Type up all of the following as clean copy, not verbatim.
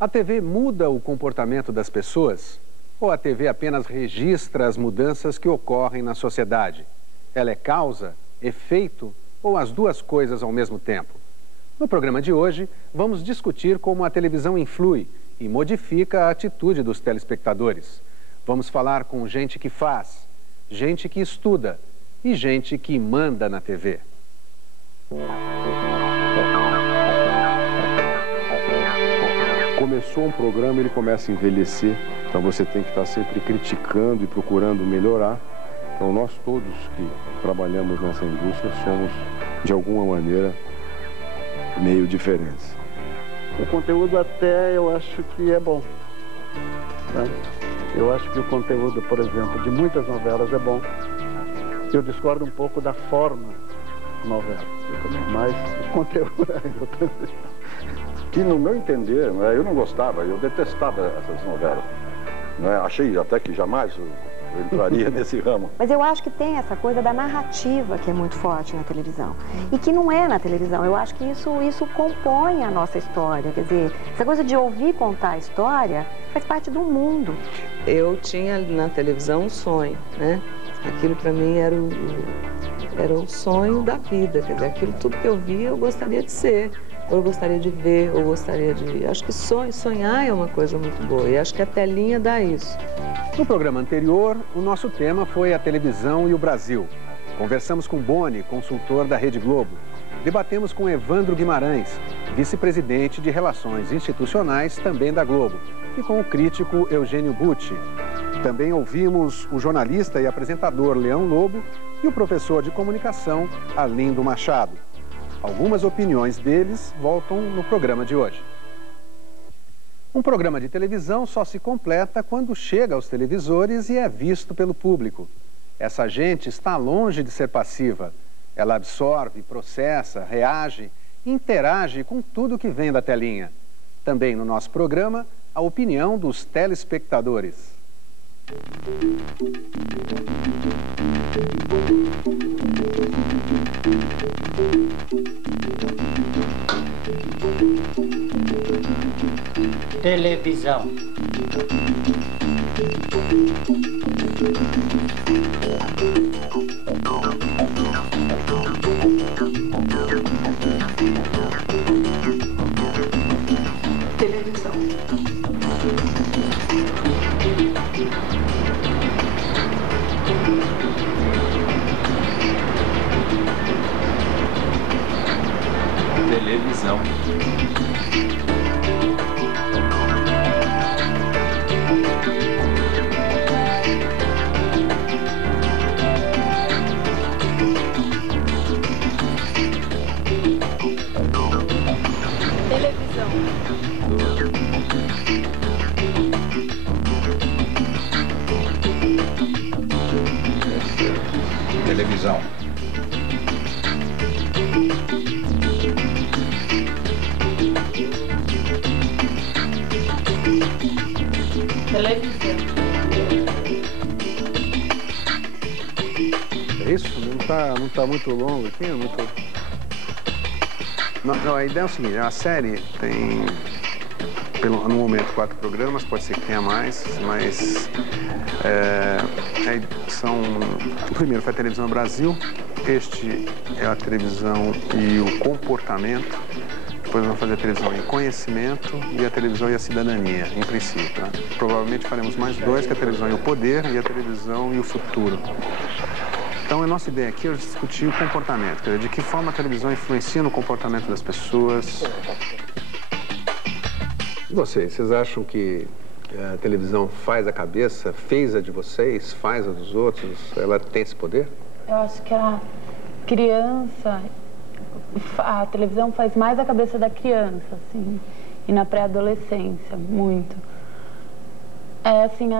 A TV muda o comportamento das pessoas? Ou a TV apenas registra as mudanças que ocorrem na sociedade? Ela é causa, efeito ou as duas coisas ao mesmo tempo? No programa de hoje, vamos discutir como a televisão influi e modifica a atitude dos telespectadores. Vamos falar com gente que faz, gente que estuda e gente que manda na TV. Começou um programa, ele começa a envelhecer, então você tem que estar sempre criticando e procurando melhorar. Então nós todos que trabalhamos nessa indústria somos, de alguma maneira, meio diferentes. O conteúdo até eu acho que é bom. Né? Eu acho que o conteúdo, por exemplo, de muitas novelas é bom. Eu discordo um pouco da forma novela, mas o conteúdo é outra. Que no meu entender, eu não gostava, eu detestava essas novelas. Achei até que jamais eu entraria nesse ramo. Mas eu acho que tem essa coisa da narrativa que é muito forte na televisão. E que não é na televisão. Eu acho que isso compõe a nossa história. Quer dizer, essa coisa de ouvir contar a história faz parte do mundo. Eu tinha na televisão um sonho, né? Aquilo para mim era o sonho da vida. Quer dizer, aquilo tudo que eu via eu gostaria de ser. Ou eu gostaria de ver, ou gostaria de... Acho que sonhar é uma coisa muito boa, e acho que a telinha dá isso. No programa anterior, o nosso tema foi a televisão e o Brasil. Conversamos com Boni, consultor da Rede Globo. Debatemos com Evandro Guimarães, vice-presidente de Relações Institucionais, também da Globo. E com o crítico Eugênio Butti. Também ouvimos o jornalista e apresentador Leão Lobo e o professor de comunicação Arlindo Machado. Algumas opiniões deles voltam no programa de hoje. Um programa de televisão só se completa quando chega aos televisores e é visto pelo público. Essa gente está longe de ser passiva. Ela absorve, processa, reage, interage com tudo que vem da telinha. Também no nosso programa, a opinião dos telespectadores. Televisão. Televisão. Televisão. Televisão. Televisão. É isso? Não tá muito longo aqui? Não, a ideia é o seguinte, a série tem, no momento, 4 programas, pode ser que tenha mais, mas o primeiro foi a televisão no Brasil, este é a televisão e o comportamento, depois vamos fazer a televisão e conhecimento e a televisão e a cidadania, em princípio. Né? Provavelmente faremos mais 2, que é a televisão e o poder e a televisão e o futuro. Então, a nossa ideia aqui é discutir o comportamento, quer dizer, de que forma a televisão influencia no comportamento das pessoas. E vocês acham que a televisão faz a cabeça, fez a de vocês, faz a dos outros? Ela tem esse poder? Eu acho que a criança, a televisão faz mais a cabeça da criança, assim, e na pré-adolescência, muito. É assim,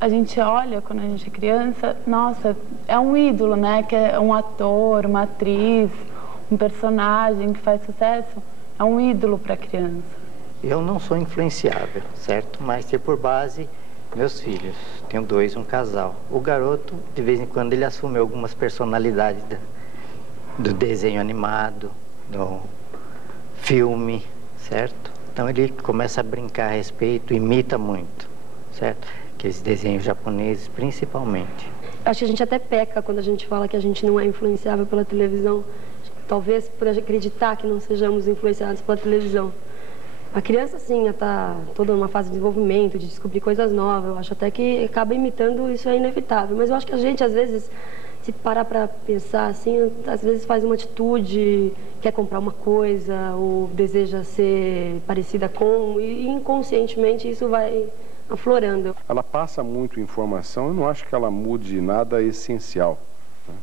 a gente olha quando a gente é criança, nossa, é um ídolo, né? Que é um ator, uma atriz, um personagem que faz sucesso, é um ídolo para a criança. Eu não sou influenciável, certo? Mas ter por base meus filhos. Tenho 2, um casal. O garoto, de vez em quando, ele assume algumas personalidades do desenho animado, do filme, certo? Então ele começa a brincar a respeito, imita muito, certo? Aqueles desenhos japoneses, principalmente. Acho que a gente até peca quando a gente fala que a gente não é influenciável pela televisão. Talvez por acreditar que não sejamos influenciados pela televisão. A criança, sim, está toda numa fase de desenvolvimento, de descobrir coisas novas. Eu acho até que acaba imitando, isso é inevitável. Mas eu acho que a gente, às vezes, se parar para pensar assim, às vezes faz uma atitude, quer comprar uma coisa, ou deseja ser parecida com, e inconscientemente isso vai aflorando. Ela passa muito informação, eu não acho que ela mude nada essencial, né?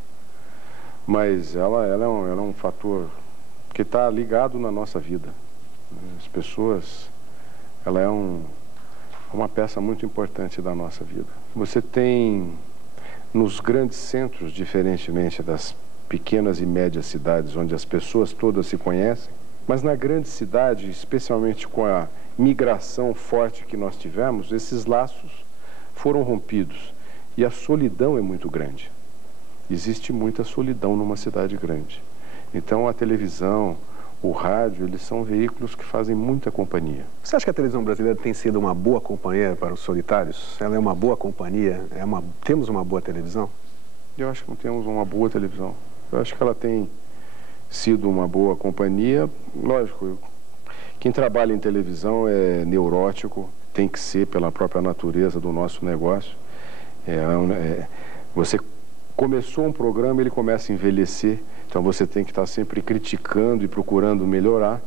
Mas ela é um fator que está ligado na nossa vida. As pessoas, ela é uma peça muito importante da nossa vida. Você tem nos grandes centros, diferentemente das pequenas e médias cidades, onde as pessoas todas se conhecem, mas na grande cidade, especialmente com a migração forte que nós tivemos, esses laços foram rompidos e a solidão é muito grande. Existe muita solidão numa cidade grande. Então a televisão, o rádio, eles são veículos que fazem muita companhia. Você acha que a televisão brasileira tem sido uma boa companhia para os solitários? Ela é uma boa companhia? Temos uma boa televisão? Eu acho que não temos uma boa televisão. Eu acho que ela tem sido uma boa companhia. Lógico, quem trabalha em televisão é neurótico, tem que ser pela própria natureza do nosso negócio. Você começou um programa, ele começa a envelhecer, então você tem que estar sempre criticando e procurando melhorar.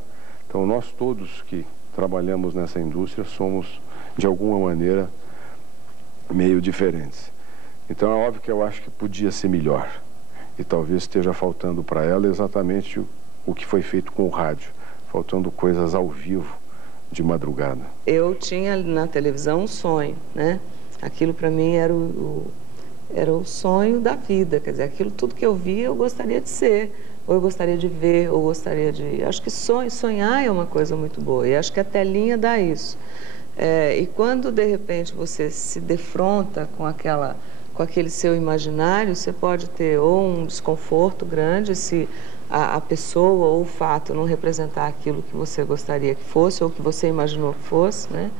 Então nós todos que trabalhamos nessa indústria somos, de alguma maneira, meio diferentes. Então é óbvio que eu acho que podia ser melhor. E talvez esteja faltando para ela exatamente o que foi feito com o rádio, faltando coisas ao vivo, de madrugada. Eu tinha na televisão um sonho, né? Aquilo para mim era o sonho da vida, quer dizer, aquilo tudo que eu via eu gostaria de ser, ou eu gostaria de ver, ou gostaria de... Acho que sonhar é uma coisa muito boa, e acho que a telinha dá isso. E quando, de repente, você se defronta com aquele seu imaginário, você pode ter ou um desconforto grande se a pessoa ou o fato não representar aquilo que você gostaria que fosse, ou que você imaginou que fosse, né?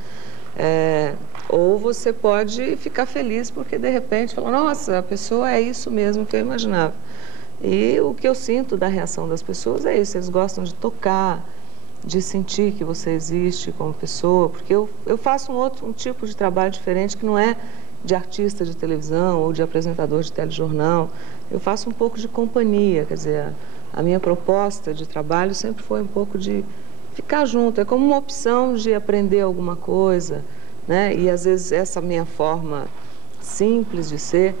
Ou você pode ficar feliz porque, de repente, fala, nossa, a pessoa é isso mesmo que eu imaginava. E o que eu sinto da reação das pessoas é isso, eles gostam de tocar, de sentir que você existe como pessoa, porque eu faço um tipo de trabalho diferente que não é de artista de televisão ou de apresentador de telejornal. Eu faço um pouco de companhia, quer dizer, a minha proposta de trabalho sempre foi um pouco de ficar junto, é como uma opção de aprender alguma coisa, né? E às vezes essa minha forma simples de ser,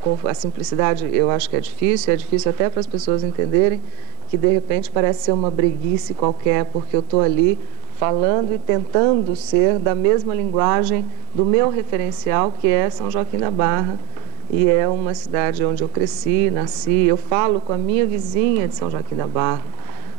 com a simplicidade eu acho que é difícil até para as pessoas entenderem que de repente parece ser uma breguice qualquer, porque eu estou ali falando e tentando ser da mesma linguagem do meu referencial, que é São Joaquim da Barra, e é uma cidade onde eu cresci, nasci. Eu falo com a minha vizinha de São Joaquim da Barra,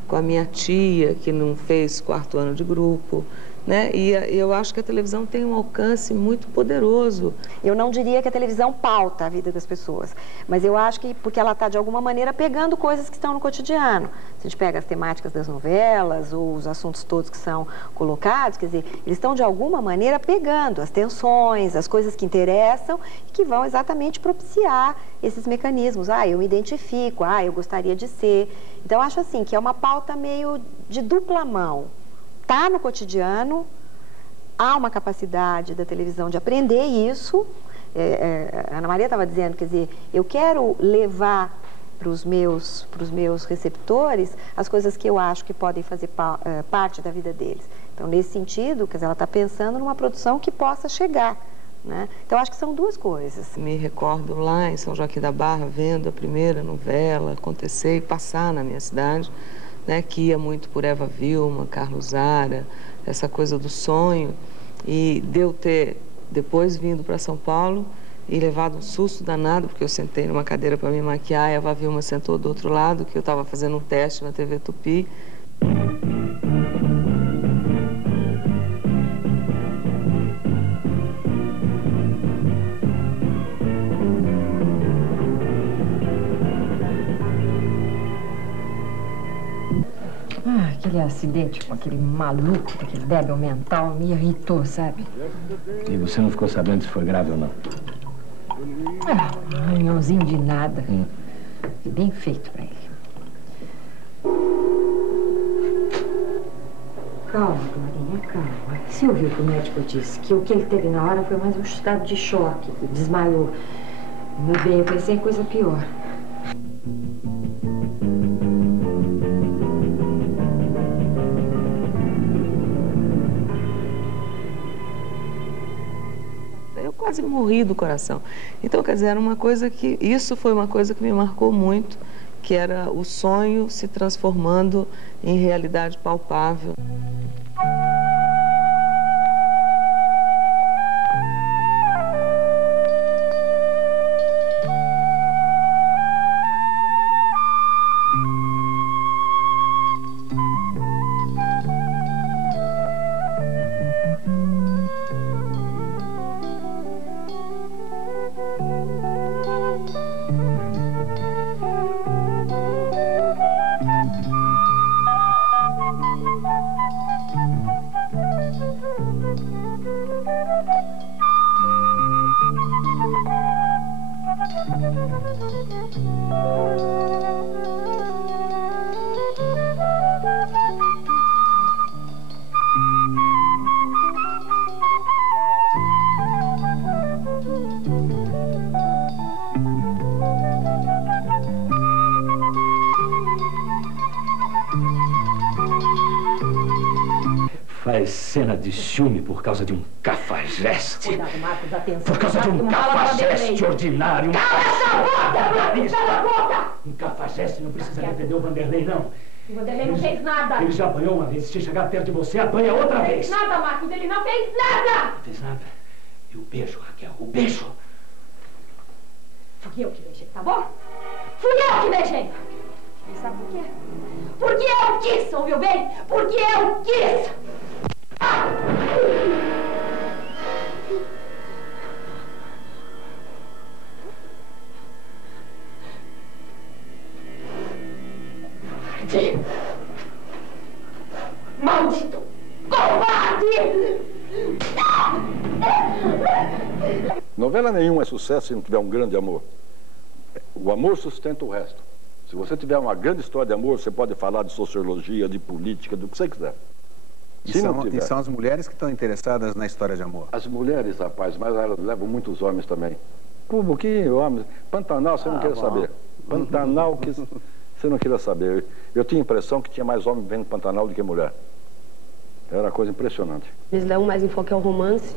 com a minha tia, que não fez 4º ano de grupo, né? E eu acho que a televisão tem um alcance muito poderoso. Eu não diria que a televisão pauta a vida das pessoas, mas eu acho que porque ela está, de alguma maneira, pegando coisas que estão no cotidiano. Se a gente pega as temáticas das novelas ou os assuntos todos que são colocados, quer dizer, eles estão, de alguma maneira, pegando as tensões, as coisas que interessam e que vão exatamente propiciar esses mecanismos. Eu me identifico, eu gostaria de ser. Então, eu acho assim, que é uma pauta meio de dupla mão. Está no cotidiano, há uma capacidade da televisão de aprender isso. A Ana Maria estava dizendo, quer dizer, eu quero levar para os meus receptores as coisas que eu acho que podem fazer parte da vida deles. Então, nesse sentido, quer dizer, ela está pensando numa produção que possa chegar, né? Então, acho que são duas coisas. Me recordo lá em São Joaquim da Barra, vendo a primeira novela acontecer e passar na minha cidade, né, que ia muito por Eva Vilma, Carlos Zara, essa coisa do sonho, e de eu ter depois vindo para São Paulo e levado um susto danado, porque eu sentei numa cadeira para me maquiar e a Eva Vilma sentou do outro lado, que eu estava fazendo um teste na TV Tupi. Aquele acidente com aquele maluco, aquele débil mental, me irritou, sabe? E você não ficou sabendo se foi grave ou não? Um arranhãozinho de nada. E bem feito pra ele. Calma, Glorinha, calma. Você ouviu o que o médico disse? Que o que ele teve na hora foi mais um estado de choque, que desmaiou. Meu bem, eu pensei em coisa pior. Eu quase morri do coração. Então, quer dizer, era uma coisa que... Isso foi uma coisa que me marcou muito, que era o sonho se transformando em realidade palpável. Faz cena de ciúme por causa de um cafajeste. Cuidado, Marcos, atenção. Por causa de um cafajeste ordinário. Cala essa boca, Marcos! Cala a boca! Um cafajeste não precisa defender o Vanderlei, não. O Vanderlei não fez nada. Ele já apanhou uma vez. Se chegar perto de você, apanha outra vez. Não fez nada, Marcos. Ele não fez nada. Não fez nada. E o beijo, Raquel, o beijo. Fui eu que beijei, tá bom? Fui eu que beijei. E sabe por quê? Porque eu quis, ouviu bem? Porque eu quis. Maldito! Covarde! Novela nenhuma é sucesso se não tiver um grande amor. O amor sustenta o resto. Se você tiver uma grande história de amor, você pode falar de sociologia, de política, do que você quiser. E são as mulheres que estão interessadas na história de amor? As mulheres, rapaz, mas elas levam muitos homens também. Como que homens? Pantanal, você não queria saber. Pantanal, que você não queria saber. Eu tinha a impressão que tinha mais homem vendo Pantanal do que mulher. Era uma coisa impressionante. Eles levam mais enfoque ao romance,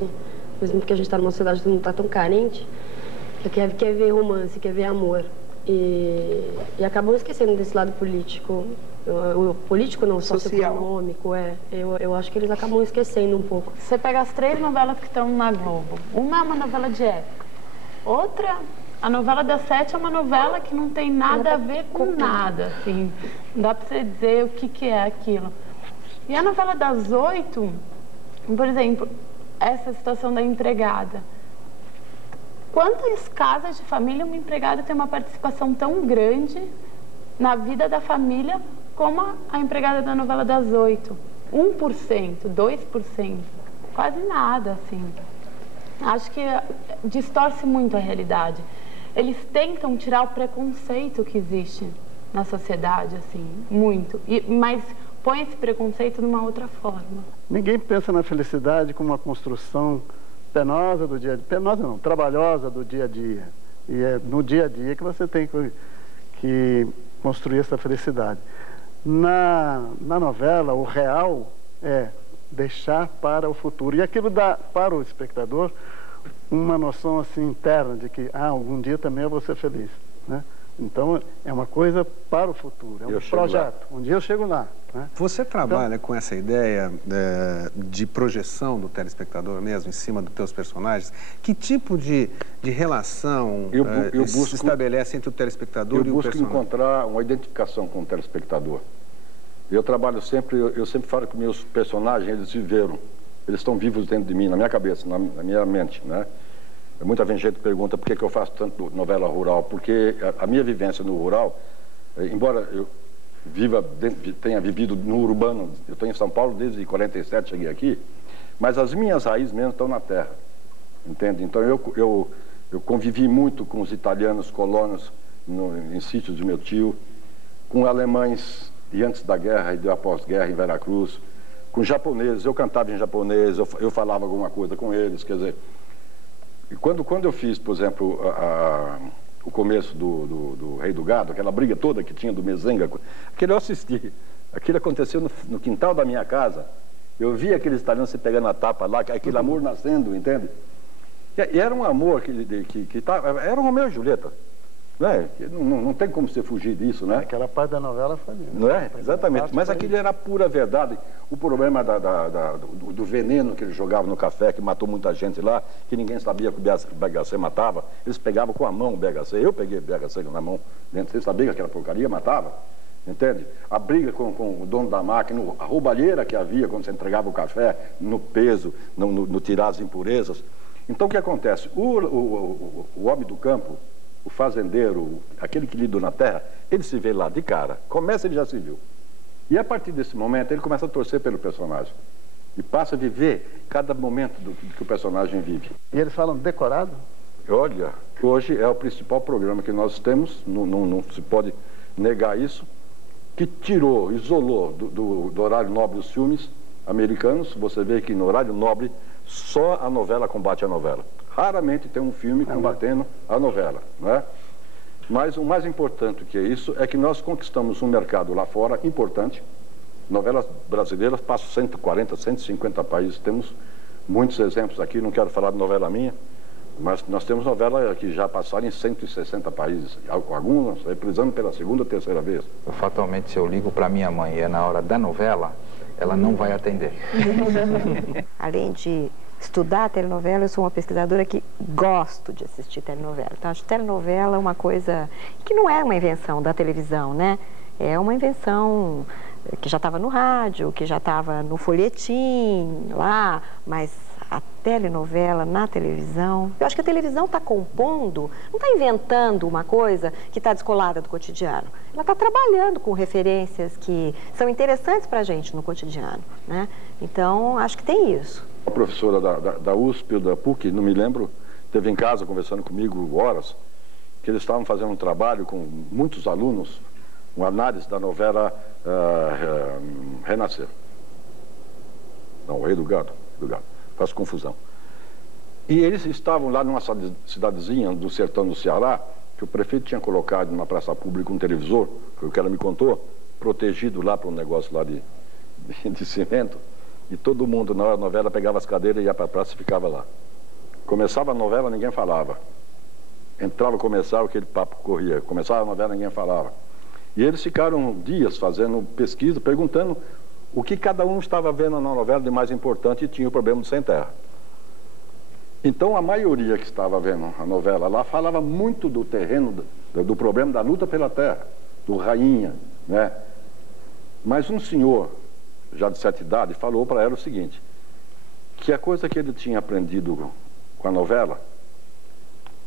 mesmo porque a gente está numa sociedade que não está tão carente, que quer ver romance, quer ver amor. E acabam esquecendo desse lado político. O político não, socioeconômico, eu acho que eles acabam esquecendo um pouco. Você pega as 3 novelas que estão na Globo. Uma é uma novela de época. Outra, a novela das 7 é uma novela que não tem nada a ver com nada, assim. Não dá pra você dizer o que é aquilo. E a novela das 8, por exemplo, essa situação da empregada. Quantas casas de família uma empregada tem uma participação tão grande na vida da família como a empregada da novela das 8? 1%, 2%, quase nada, assim. Acho que distorce muito a realidade. Eles tentam tirar o preconceito que existe na sociedade, assim, muito. Mas põe esse preconceito de uma outra forma. Ninguém pensa na felicidade como uma construção penosa do dia a dia. Penosa não, trabalhosa do dia a dia. E é no dia a dia que você tem que construir essa felicidade. Na novela, o real é deixar para o futuro. E aquilo dá para o espectador uma noção assim interna de que algum dia também eu vou ser feliz, né? Então é uma coisa para o futuro, é um projeto. Um dia eu chego lá, né? Você trabalha com essa ideia de projeção do telespectador mesmo em cima dos teus personagens? Que tipo de relação se estabelece entre o telespectador e o personagem? Eu busco encontrar uma identificação com o telespectador. Eu trabalho sempre, eu sempre falo que meus personagens, eles viveram. Eles estão vivos dentro de mim, na minha cabeça, na minha mente, né? Muita gente pergunta por que eu faço tanto novela rural. Porque a minha vivência no rural, embora eu tenha vivido no urbano. Eu estou em São Paulo desde 47, cheguei aqui, mas as minhas raízes mesmo estão na terra, entende? Então eu convivi muito com os italianos colonos em sítios do meu tio, com alemães de antes da guerra e após guerra em Veracruz, com japoneses. Eu cantava em japonês, eu falava alguma coisa com eles, quer dizer. E quando eu fiz, por exemplo, o começo do Rei do Gado, aquela briga toda que tinha do Mezenga, aquele eu assisti. Aquilo aconteceu no quintal da minha casa. Eu vi aqueles italianos se pegando a tapa lá, aquele amor nascendo, entende? E era um amor que era um Romeu e Julieta. Né? Não tem como você fugir disso, né? Aquela parte da novela foi mesmo. Não é? Exatamente. Mas aquilo era pura verdade. O problema do veneno que eles jogavam no café, que matou muita gente lá, que ninguém sabia que o BHC matava, eles pegavam com a mão o BHC. Eu peguei o BHC na mão. Você sabia que aquela porcaria matava? Entende? A briga com o dono da máquina, a roubalheira que havia quando você entregava o café, no peso, no tirar as impurezas. Então o que acontece? O homem do campo, o fazendeiro, aquele que lida na terra, ele se vê lá de cara. Começa, ele já se viu. E a partir desse momento, ele começa a torcer pelo personagem. E passa a viver cada momento que o personagem vive. E eles falam decorado? Olha, hoje é o principal programa que nós temos, não se pode negar isso, que isolou do horário nobre os filmes americanos. Você vê que no horário nobre, só a novela combate a novela. Raramente tem um filme combatendo a novela, não é? Mas o mais importante que é isso é que nós conquistamos um mercado lá fora importante. Novelas brasileiras passam 140, 150 países. Temos muitos exemplos aqui, não quero falar de novela minha, mas nós temos novela que já passaram em 160 países, algumas reprisando pela segunda, terceira vez. Fatalmente, se eu ligo para minha mãe e é na hora da novela, ela não vai atender. Além de estudar a telenovela, eu sou uma pesquisadora que gosto de assistir telenovela. Então, acho que telenovela é uma coisa que não é uma invenção da televisão, né? É uma invenção que já estava no rádio, que já estava no folhetim lá, mas a telenovela na televisão, eu acho que a televisão está compondo, não está inventando uma coisa que está descolada do cotidiano. Ela está trabalhando com referências que são interessantes para a gente no cotidiano, né? Então, acho que tem isso. A professora da USP ou da PUC, não me lembro, esteve em casa conversando comigo horas, que eles estavam fazendo um trabalho com muitos alunos, uma análise da novela Renascer. Não, o Rei do Gado. Faço confusão. E eles estavam lá numa cidadezinha do sertão do Ceará, que o prefeito tinha colocado numa praça pública um televisor, foi o que ela me contou, protegido lá para um negócio lá de cimento. E todo mundo, na hora da novela, pegava as cadeiras, ia para a praça e ficava lá. Começava a novela, ninguém falava. Entrava, começava, aquele papo corria. Começava a novela, ninguém falava. E eles ficaram dias fazendo pesquisa, perguntando o que cada um estava vendo na novela de mais importante, e tinha o problema do sem terra. Então, a maioria que estava vendo a novela lá falava muito do terreno, do problema da luta pela terra, do Rainha, né? Mas um senhor, já de certa idade, falou para ela o seguinte, que a coisa que ele tinha aprendido com a novela,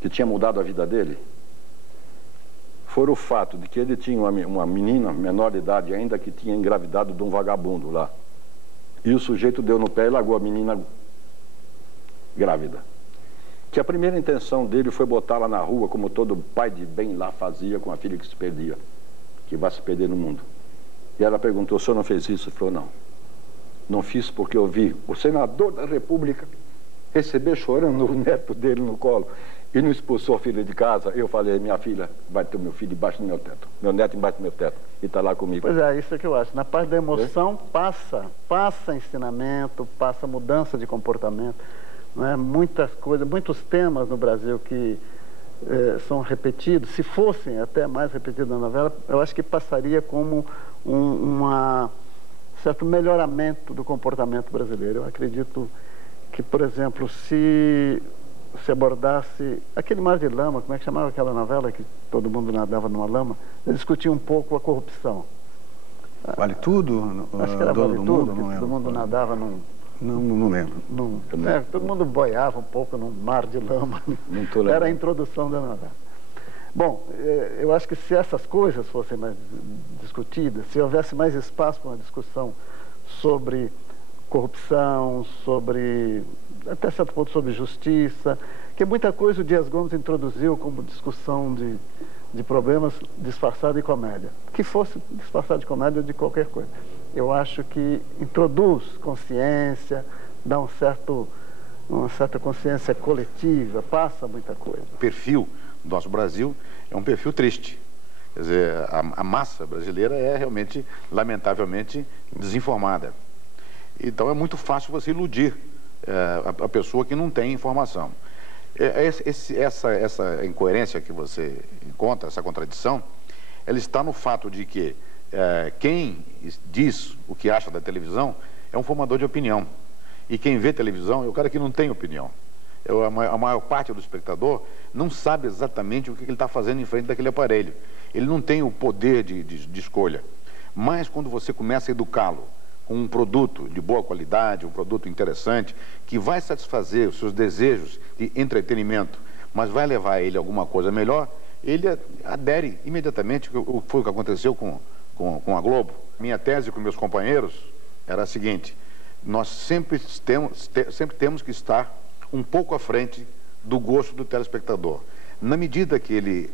que tinha mudado a vida dele, foi o fato de que ele tinha uma menina menor de idade ainda, que tinha engravidado de um vagabundo lá. E o sujeito deu no pé e largou a menina grávida. Que a primeira intenção dele foi botá-la na rua, como todo pai de bem lá fazia com a filha que se perdia, que vai se perder no mundo. E ela perguntou, o senhor não fez isso? Ele falou, não. Não fiz porque eu vi o senador da República receber chorando o neto dele no colo e não expulsou a filha de casa. Eu falei, minha filha vai ter o meu filho debaixo do meu teto, meu neto embaixo do meu teto, e está lá comigo. Pois é, isso é que eu acho. Na parte da emoção, passa ensinamento, passa mudança de comportamento. Não é? Muitas coisas, muitos temas no Brasil que são repetidos, se fossem até mais repetidos na novela, eu acho que passaria como um certo melhoramento do comportamento brasileiro. Eu acredito que, por exemplo, se abordasse aquele Mar de Lama, como é que chamava aquela novela que todo mundo nadava numa lama, ele discutia um pouco a corrupção. Vale Tudo? Acho que era Vale Tudo, não todo mundo nadava num... Não lembro. Todo mundo boiava um pouco num mar de lama. Era a introdução da novela. Bom, eu acho que se essas coisas fossem mais discutidas, se houvesse mais espaço para uma discussão sobre corrupção, sobre, até certo ponto, sobre justiça, que muita coisa o Dias Gomes introduziu como discussão de problemas disfarçado de comédia. Que fosse disfarçado de comédia de qualquer coisa. Eu acho que introduz consciência, dá uma certa consciência coletiva, passa muita coisa. O perfil do nosso Brasil é um perfil triste. Quer dizer, a massa brasileira é realmente, lamentavelmente, desinformada. Então é muito fácil você iludir a pessoa que não tem informação. Essa incoerência que você encontra, essa contradição, ela está no fato de que quem diz o que acha da televisão é um formador de opinião. E quem vê televisão é o cara que não tem opinião. A maior parte do espectador não sabe exatamente o que ele está fazendo em frente daquele aparelho. Ele não tem o poder de escolha. Mas quando você começa a educá-lo com um produto de boa qualidade, um produto interessante, que vai satisfazer os seus desejos de entretenimento, mas vai levar ele a alguma coisa melhor, ele adere imediatamente. Foi o que aconteceu com a Globo. Minha tese com meus companheiros era a seguinte: nós sempre temos que estar um pouco à frente do gosto do telespectador. Na medida que ele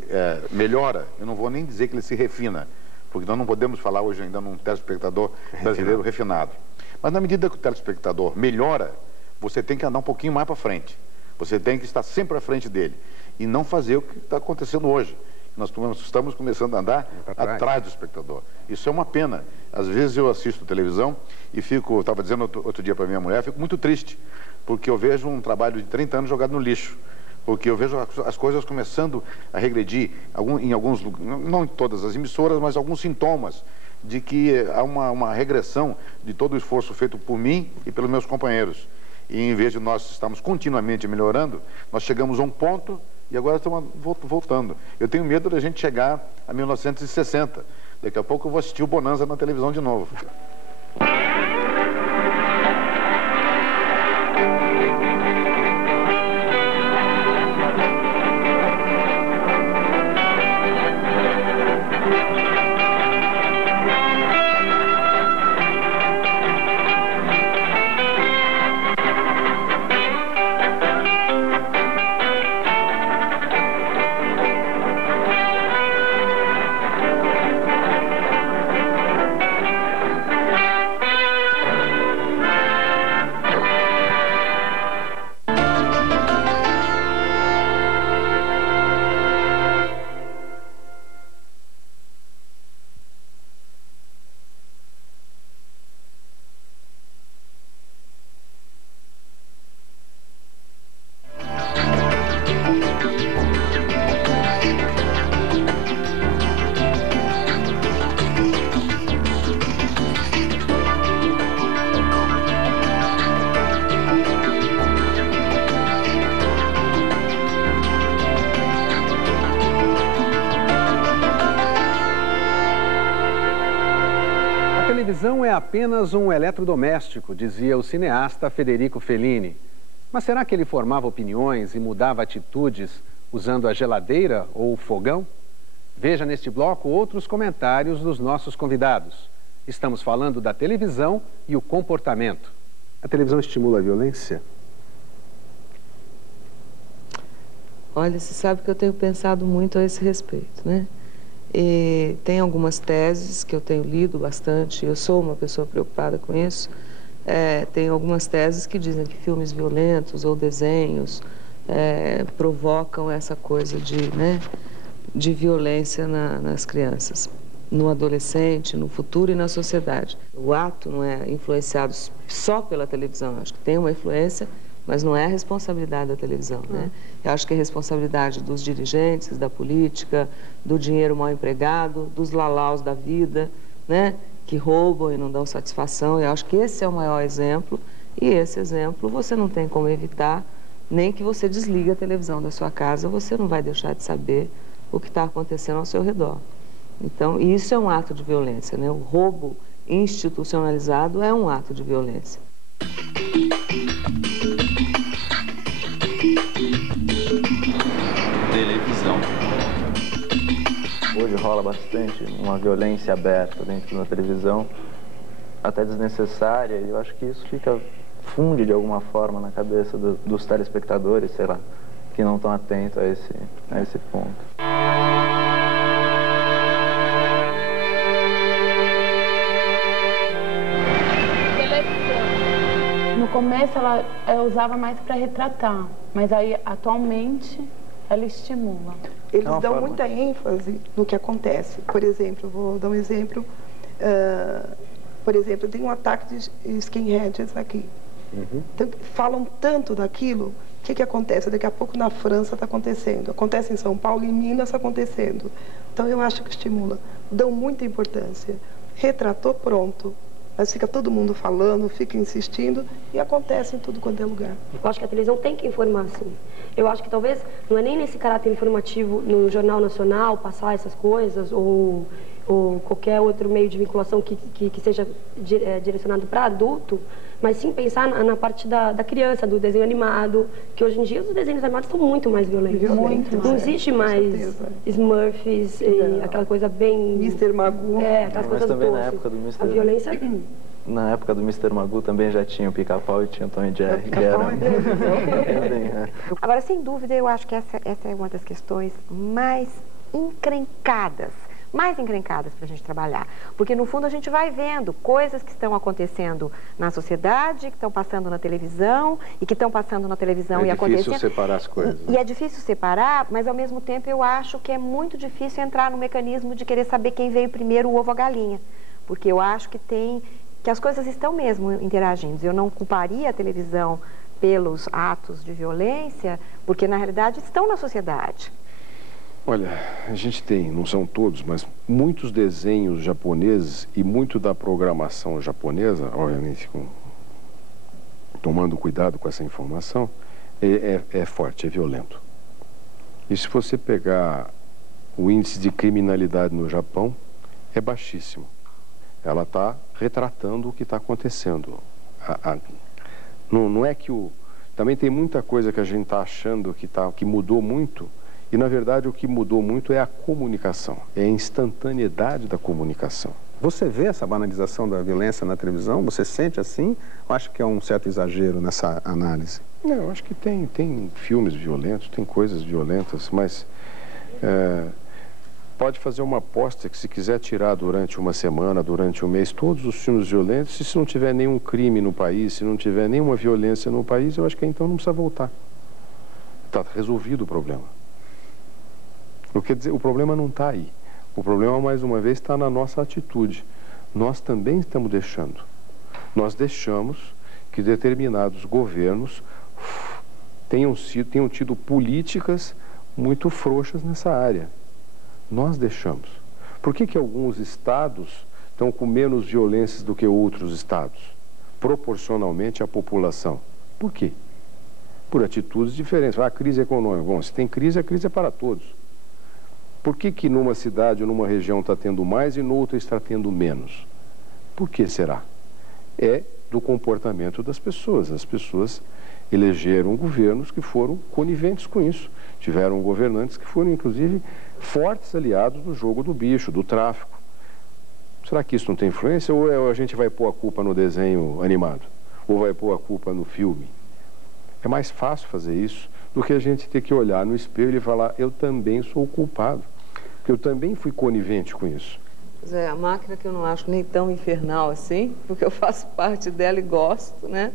melhora, eu não vou nem dizer que ele se refina, porque nós não podemos falar hoje ainda num telespectador brasileiro refinado. Mas na medida que o telespectador melhora, você tem que andar um pouquinho mais para frente. Você tem que estar sempre à frente dele. E não fazer o que está acontecendo hoje. Nós estamos começando a andar atrás do espectador. Isso é uma pena. Às vezes eu assisto televisão e fico, estava dizendo outro dia para minha mulher, fico muito triste, porque eu vejo um trabalho de 30 anos jogado no lixo. Porque eu vejo as coisas começando a regredir, em alguns, não em todas as emissoras, mas alguns sintomas de que há uma regressão de todo o esforço feito por mim e pelos meus companheiros. E em vez de nós estarmos continuamente melhorando, nós chegamos a um ponto e agora estamos voltando. Eu tenho medo da gente chegar a 1960. Daqui a pouco eu vou assistir o Bonanza na televisão de novo. A televisão é apenas um eletrodoméstico, dizia o cineasta Federico Fellini. Mas será que ele formava opiniões e mudava atitudes usando a geladeira ou o fogão? Veja neste bloco outros comentários dos nossos convidados. Estamos falando da televisão e o comportamento. A televisão estimula a violência? Olha, você sabe que eu tenho pensado muito a esse respeito, né? E tem algumas teses que eu tenho lido bastante, eu sou uma pessoa preocupada com isso. Tem algumas teses que dizem que filmes violentos ou desenhos provocam essa coisa de violência nas crianças, no adolescente, no futuro e na sociedade. O ato não é influenciado só pela televisão, acho que tem uma influência, mas não é a responsabilidade da televisão, né? Eu acho que é responsabilidade dos dirigentes, da política, do dinheiro mal empregado, dos lalaus da vida, né? Que roubam e não dão satisfação. Eu acho que esse é o maior exemplo, e esse exemplo você não tem como evitar, nem que você desligue a televisão da sua casa, você não vai deixar de saber o que está acontecendo ao seu redor. Então, isso é um ato de violência, né? O roubo institucionalizado é um ato de violência. Televisão. fala bastante, uma violência aberta dentro da televisão, até desnecessária, e eu acho que isso funde de alguma forma na cabeça dos telespectadores, sei lá, que não estão atentos a esse ponto. No começo ela usava mais para retratar, mas aí atualmente ela estimula. Eles dão muita ênfase no que acontece. Por exemplo, vou dar um exemplo. Por exemplo, tem um ataque de skinheads aqui. Então, falam tanto daquilo, o que acontece? Daqui a pouco na França está acontecendo, acontece em São Paulo e em Minas está acontecendo. Então eu acho que estimula. Dão muita importância. Retratou, pronto. Mas fica todo mundo falando, fica insistindo e acontece em tudo quanto é lugar. Eu acho que a televisão tem que informar, sim. Eu acho que talvez não é nem nesse caráter informativo no Jornal Nacional passar essas coisas ou qualquer outro meio de vinculação que seja direcionado para adulto, mas sim pensar na parte da criança, do desenho animado, que hoje em dia os desenhos animados são muito mais violentos. Não existe mais Smurfs, aquela coisa bem... Mr. Magoo. Aquelas coisas também doces. na época do Mr. A violência... Na época do Mr. Magoo também já tinha o Pica-Pau e tinha o Tom e Jerry. Agora, sem dúvida, eu acho que essa é uma das questões mais encrencadas para a gente trabalhar. Porque, no fundo, a gente vai vendo coisas que estão acontecendo na sociedade, que estão passando na televisão, e que estão passando na televisão e acontecendo. É difícil separar as coisas. E é difícil separar, mas, ao mesmo tempo, eu acho que é muito difícil entrar no mecanismo de querer saber quem veio primeiro, o ovo ou a galinha. Porque eu acho que as coisas estão mesmo interagindo. Eu não culparia a televisão pelos atos de violência, porque, na realidade, estão na sociedade. Olha, a gente tem, não são todos, mas muitos desenhos japoneses e muito da programação japonesa, obviamente tomando cuidado com essa informação, é forte, é violento. E se você pegar o índice de criminalidade no Japão, é baixíssimo. Ela está retratando o que está acontecendo. Não é que também tem muita coisa que a gente está achando que mudou muito, e na verdade o que mudou muito é a comunicação, é a instantaneidade da comunicação. Você vê essa banalização da violência na televisão? Você sente assim? Ou acha que é um certo exagero nessa análise? Não, eu acho que tem filmes violentos, tem coisas violentas, mas pode fazer uma aposta que se quiser tirar durante uma semana, durante um mês, todos os filmes violentos, e se não tiver nenhum crime no país, se não tiver nenhuma violência no país, eu acho que então não precisa voltar. Está resolvido o problema. Quer dizer, o problema não está aí. O problema, mais uma vez, está na nossa atitude. Nós também estamos deixando. Nós deixamos que determinados governos tenham tido políticas muito frouxas nessa área. Nós deixamos. Por que alguns estados estão com menos violências do que outros estados? Proporcionalmente à população. Por quê? Por atitudes diferentes. A crise econômica. Bom, se tem crise, a crise é para todos. Por que numa cidade ou numa região está tendo mais e noutra está tendo menos? Por que será? É do comportamento das pessoas. As pessoas elegeram governos que foram coniventes com isso. Tiveram governantes que foram, inclusive, fortes aliados do jogo do bicho, do tráfico. Será que isso não tem influência? Ou a gente vai pôr a culpa no desenho animado? Ou vai pôr a culpa no filme? É mais fácil fazer isso do que a gente ter que olhar no espelho e falar, eu também sou o culpado. Porque eu também fui conivente com isso. A máquina que eu não acho nem tão infernal assim, porque eu faço parte dela e gosto, né?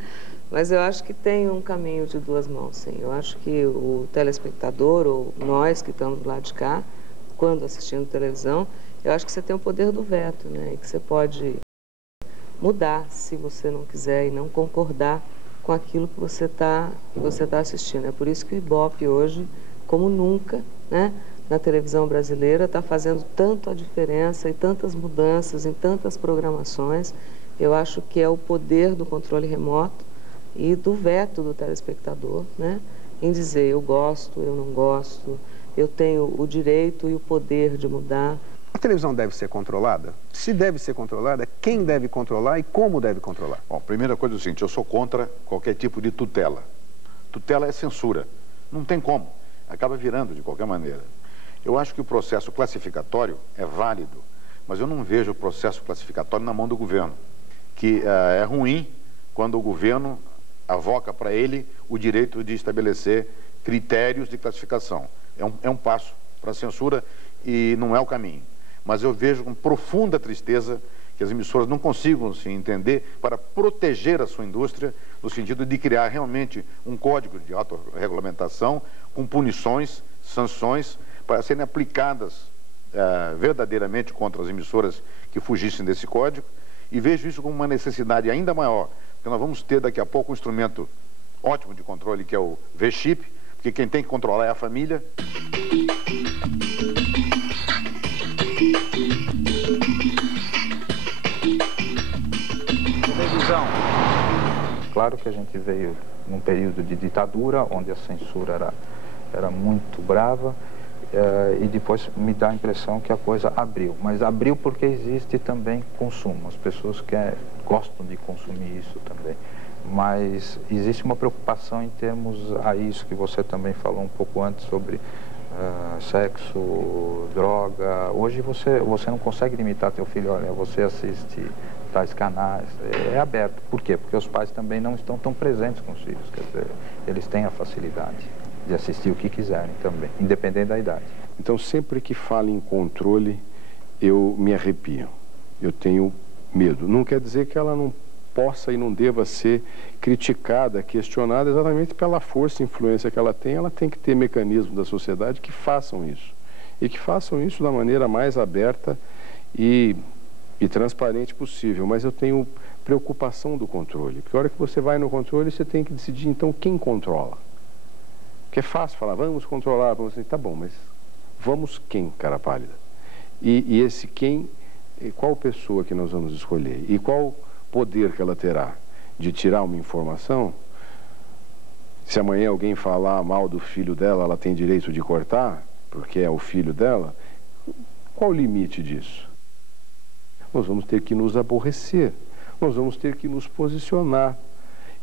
Mas eu acho que tem um caminho de duas mãos, sim. Eu acho que o telespectador, ou nós que estamos do lado de cá, quando assistindo televisão, eu acho que você tem o poder do veto, né? E que você pode mudar se você não quiser e não concordar com aquilo que você tá assistindo. É por isso que o Ibope hoje, como nunca, né? Na televisão brasileira, está fazendo tanto a diferença e tantas mudanças em tantas programações. Eu acho que é o poder do controle remoto e do veto do telespectador, né? Em dizer, eu gosto, eu não gosto, eu tenho o direito e o poder de mudar. A televisão deve ser controlada? Se deve ser controlada, quem deve controlar e como deve controlar? Bom, primeira coisa é o seguinte, eu sou contra qualquer tipo de tutela. Tutela é censura. Não tem como. Acaba virando de qualquer maneira. Eu acho que o processo classificatório é válido, mas eu não vejo o processo classificatório na mão do governo, que é ruim quando o governo avoca para ele o direito de estabelecer critérios de classificação. É um passo para a censura e não é o caminho. Mas eu vejo com profunda tristeza que as emissoras não consigam se entender para proteger a sua indústria, no sentido de criar realmente um código de autorregulamentação com punições, sanções, para serem aplicadas verdadeiramente contra as emissoras que fugissem desse código. E vejo isso como uma necessidade ainda maior, porque nós vamos ter daqui a pouco um instrumento ótimo de controle, que é o V-Chip, porque quem tem que controlar é a família. Televisão. Claro que a gente veio num período de ditadura, onde a censura era muito brava, e depois me dá a impressão que a coisa abriu. Mas abriu porque existe também consumo. As pessoas gostam de consumir isso também. Mas existe uma preocupação em termos a isso que você também falou um pouco antes sobre sexo, droga. Hoje você não consegue limitar teu filho, olha, você assiste tais canais, é aberto. Por quê? Porque os pais também não estão tão presentes com os filhos, quer dizer, eles têm a facilidade de assistir o que quiserem também, independente da idade. Então, sempre que fala em controle, eu me arrepio, eu tenho medo. Não quer dizer que ela não possa e não deva ser criticada, questionada, exatamente pela força e influência que ela tem que ter mecanismos da sociedade que façam isso. E que façam isso da maneira mais aberta e transparente possível. Mas eu tenho preocupação do controle. Porque a hora que você vai no controle, você tem que decidir, então, quem controla. Porque é fácil falar, vamos controlar, vamos assim, tá bom, mas vamos quem, cara pálida? E esse quem, qual pessoa que nós vamos escolher? E qual poder que ela terá de tirar uma informação? Se amanhã alguém falar mal do filho dela, ela tem direito de cortar, porque é o filho dela? Qual o limite disso? Nós vamos ter que nos aborrecer, nós vamos ter que nos posicionar.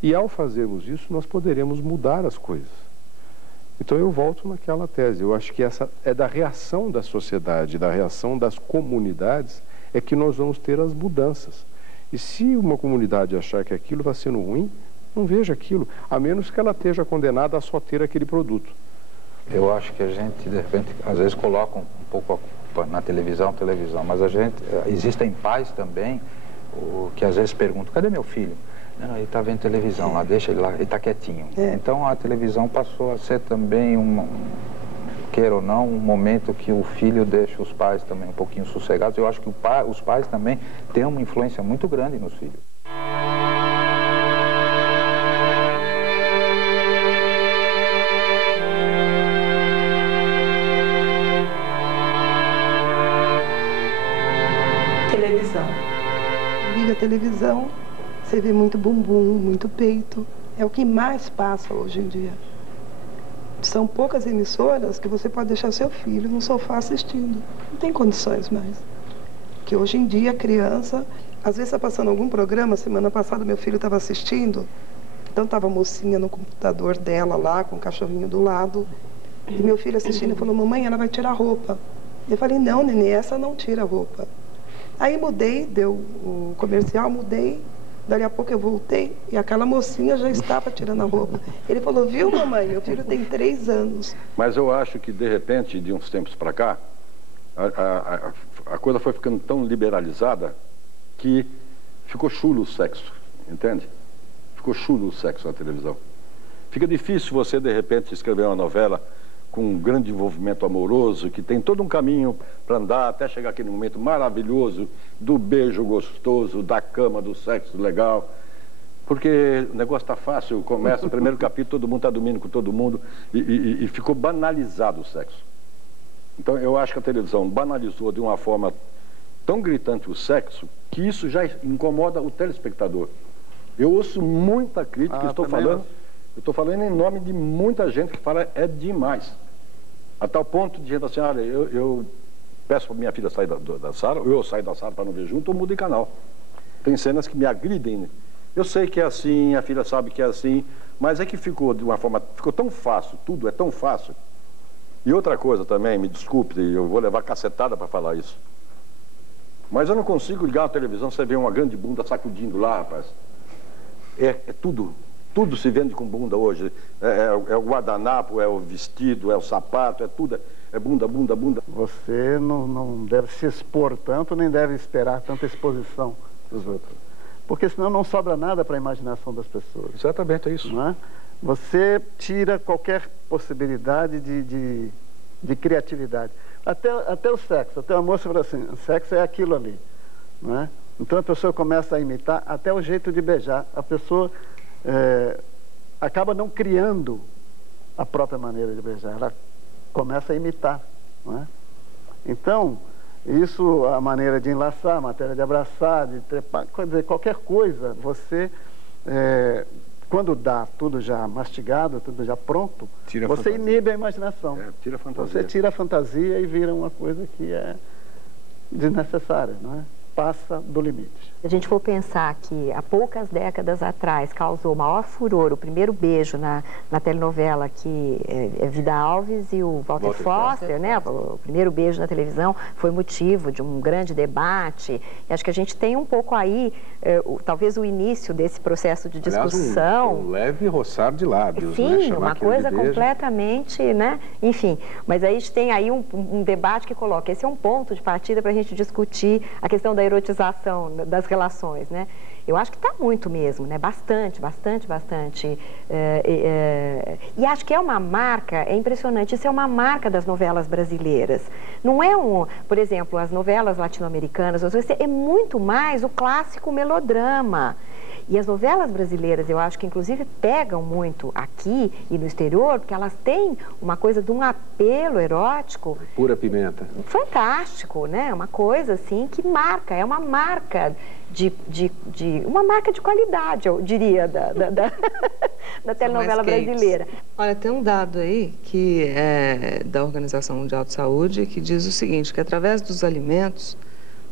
E ao fazermos isso, nós poderemos mudar as coisas. Então eu volto naquela tese, eu acho que essa é da reação da sociedade, da reação das comunidades, é que nós vamos ter as mudanças. E se uma comunidade achar que aquilo está sendo ruim, não veja aquilo, a menos que ela esteja condenada a só ter aquele produto. Eu acho que a gente, de repente, às vezes coloca um pouco a culpa na televisão, mas existem pais também que às vezes perguntam, cadê meu filho? Não, ele está vendo televisão, lá, deixa ele lá, ele está quietinho. Então a televisão passou a ser também, queira ou não, um momento que o filho deixa os pais também um pouquinho sossegados. Eu acho que os pais também têm uma influência muito grande nos filhos. Televisão. Liga a televisão, você vê muito bumbum, muito peito. É o que mais passa hoje em dia. São poucas emissoras que você pode deixar seu filho no sofá assistindo. Não tem condições mais. Que hoje em dia a criança, às vezes está passando algum programa, semana passada meu filho estava assistindo, então estava a mocinha no computador dela lá, com o cachorrinho do lado, e meu filho assistindo e falou, mamãe, ela vai tirar a roupa. Eu falei, não, nenê, essa não tira a roupa. Aí mudei, deu o comercial, mudei. Dali a pouco eu voltei e aquela mocinha já estava tirando a roupa. Ele falou, viu, mamãe, meu filho tem 3 anos. Mas eu acho que, de repente, de uns tempos para cá, a coisa foi ficando tão liberalizada que ficou chulo o sexo, entende? Ficou chulo o sexo na televisão. Fica difícil você, de repente, escrever uma novela com um grande envolvimento amoroso, que tem todo um caminho para andar até chegar aquele momento maravilhoso do beijo gostoso, da cama, do sexo legal. Porque o negócio está fácil, começa o primeiro capítulo, todo mundo está dormindo com todo mundo e ficou banalizado o sexo. Então eu acho que a televisão banalizou de uma forma tão gritante o sexo que isso já incomoda o telespectador. Eu ouço muita crítica, eu estou falando em nome de muita gente que fala é demais. A tal ponto de gente assim, olha, eu peço para minha filha sair da sala, ou eu saio da sala para não ver junto, ou mudo de canal. Tem cenas que me agridem. Eu sei que é assim, a filha sabe que é assim, mas é que ficou de uma forma, ficou tão fácil, tudo é tão fácil, E outra coisa também, me desculpe, eu vou levar cacetada para falar isso. Mas eu não consigo ligar a televisão, você vê uma grande bunda sacudindo lá, rapaz. É tudo se vende com bunda hoje. É o guardanapo, é o vestido, é o sapato, é tudo. É bunda, bunda, bunda. Você não deve se expor tanto, nem deve esperar tanta exposição dos outros. Porque senão não sobra nada para a imaginação das pessoas. Exatamente, é isso. Não é? Você tira qualquer possibilidade de criatividade. Até o sexo. Até a moça fala assim, o sexo é aquilo ali. Não é? Então a pessoa começa a imitar até o jeito de beijar. A pessoa acaba não criando a própria maneira de beijar. Ela começa a imitar. Não é? Então, isso, a maneira de enlaçar, a maneira de abraçar, de trepar, quer dizer, qualquer coisa, você, quando dá tudo já mastigado, tudo já pronto, você inibe a imaginação. Tira a fantasia. Você tira a fantasia e vira uma coisa que é desnecessária, não é? Passa do limite. Se a gente for pensar que há poucas décadas atrás causou maior furor o primeiro beijo na telenovela, que é Vida Alves e o Walter Foster, né? O primeiro beijo na televisão foi motivo de um grande debate. E acho que a gente tem um pouco aí, talvez o início desse processo de discussão. Aliás, um leve roçar de lábios, sim, né? uma coisa completamente, né? Enfim, mas aí a gente tem aí um debate que coloca, esse é um ponto de partida para a gente discutir a questão da erotização das relações, né? Eu acho que está muito mesmo, né? Bastante. E acho que é uma marca, é impressionante, isso é uma marca das novelas brasileiras. Não é por exemplo, as novelas latino-americanas, é muito mais o clássico melodrama. E as novelas brasileiras, eu acho que inclusive pegam muito aqui e no exterior, porque elas têm uma coisa de um apelo erótico. Pura pimenta. Fantástico, né? Uma coisa assim que marca, é uma marca uma marca de qualidade, eu diria, da telenovela brasileira. Olha, tem um dado aí que é da Organização Mundial de Saúde que diz o seguinte, que através dos alimentos,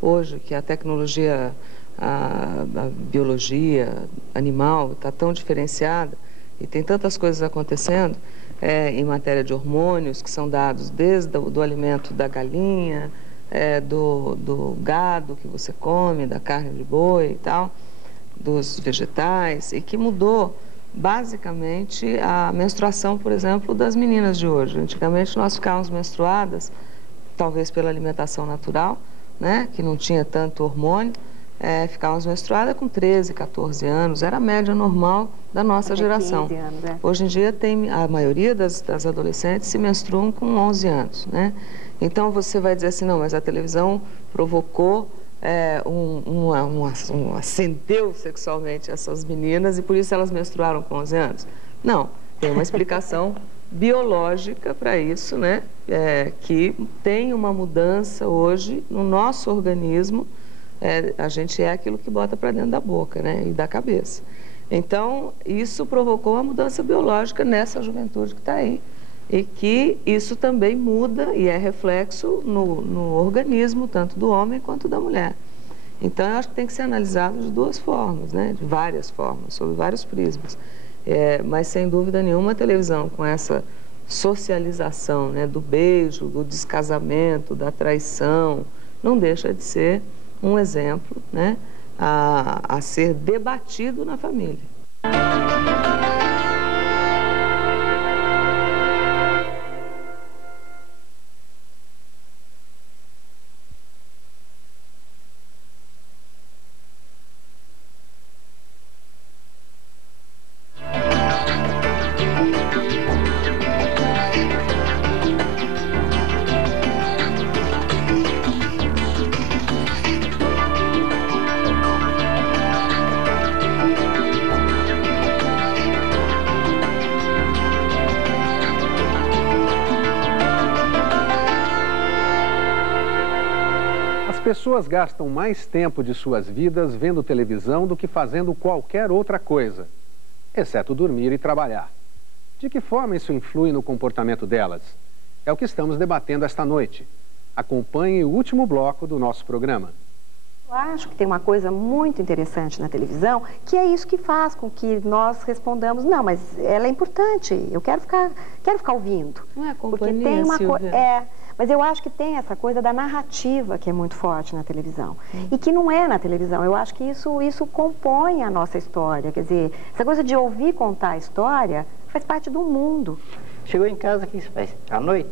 hoje que a tecnologia, a biologia animal está tão diferenciada e tem tantas coisas acontecendo em matéria de hormônios que são dados desde do alimento da galinha, do gado que você come, da carne de boi e tal, dos vegetais, e que mudou basicamente a menstruação, por exemplo, das meninas de hoje. Antigamente nós ficávamos menstruadas, talvez pela alimentação natural, né, que não tinha tanto hormônio, ficávamos menstruadas com 13, 14 anos, era a média normal da nossa geração. 15 anos, Hoje em dia a maioria das adolescentes se menstruam com 11 anos, né? Então você vai dizer assim, não, mas a televisão provocou, acendeu sexualmente essas meninas e por isso elas menstruaram com 11 anos. Não, tem uma explicação biológica para isso, né? Que tem uma mudança hoje no nosso organismo. A gente é aquilo que bota para dentro da boca, né? E da cabeça. Então, isso provocou uma mudança biológica nessa juventude que está aí. E que isso também muda e é reflexo no organismo, tanto do homem quanto da mulher. Então, eu acho que tem que ser analisado de duas formas, né? De várias formas, sob vários prismas. Mas, sem dúvida nenhuma, a televisão com essa socialização, né? Do beijo, do descasamento, da traição, não deixa de ser um exemplo, né, a ser debatido na família. As pessoas gastam mais tempo de suas vidas vendo televisão do que fazendo qualquer outra coisa, exceto dormir e trabalhar. De que forma isso influi no comportamento delas? É o que estamos debatendo esta noite. Acompanhe o último bloco do nosso programa. Eu acho que tem uma coisa muito interessante na televisão, que é isso que faz com que nós respondamos, não, mas ela é importante, eu quero ficar ouvindo. Não é companhia, porque tem uma Silvia. mas eu acho que tem essa coisa da narrativa que é muito forte na televisão. E que não é na televisão. Eu acho que isso compõe a nossa história. Quer dizer, essa coisa de ouvir contar a história faz parte do mundo. Chegou em casa, o que você faz? À noite,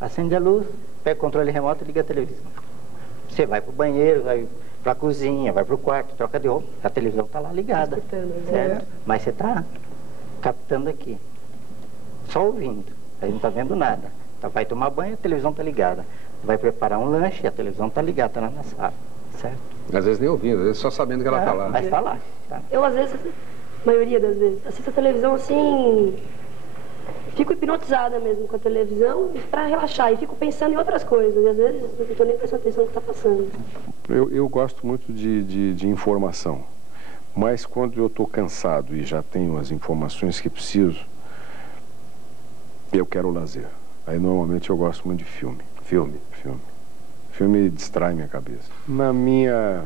acende a luz, pega o controle remoto e liga a televisão. Você vai para o banheiro, vai para a cozinha, vai para o quarto, troca de roupa. A televisão está lá ligada, certo? Mas você está captando aqui, só ouvindo. A gente não está vendo nada. Vai tomar banho, a televisão está ligada. Vai preparar um lanche, a televisão está ligada, está lá na sala, certo? Às vezes nem ouvindo, às vezes só sabendo que ela está lá. Mas está lá. Tá. Eu, às vezes, a maioria das vezes, assisto a televisão assim, fico hipnotizada mesmo com a televisão para relaxar e fico pensando em outras coisas. E às vezes não estou nem prestando atenção no que está passando. Eu gosto muito de informação, mas quando eu estou cansado e já tenho as informações que preciso, eu quero lazer. Aí normalmente eu gosto muito de filme. Filme distrai minha cabeça. Na minha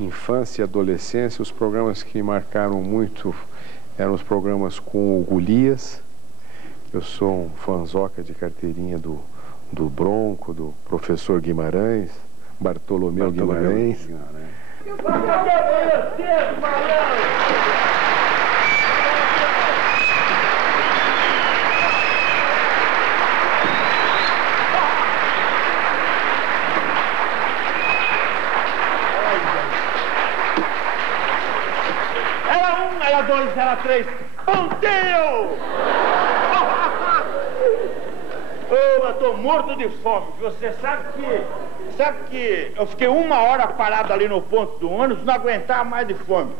infância e adolescência, os programas que marcaram muito eram os programas com o Golias. Eu sou um fanzoca de carteirinha do Bronco, do professor Guimarães, Bartolomeu Guimarães. Era 2, era 3. Ponteio! Eu tô morto de fome. Você sabe que eu fiquei 1 hora parado ali no ponto do ônibus, não aguentava mais de fome.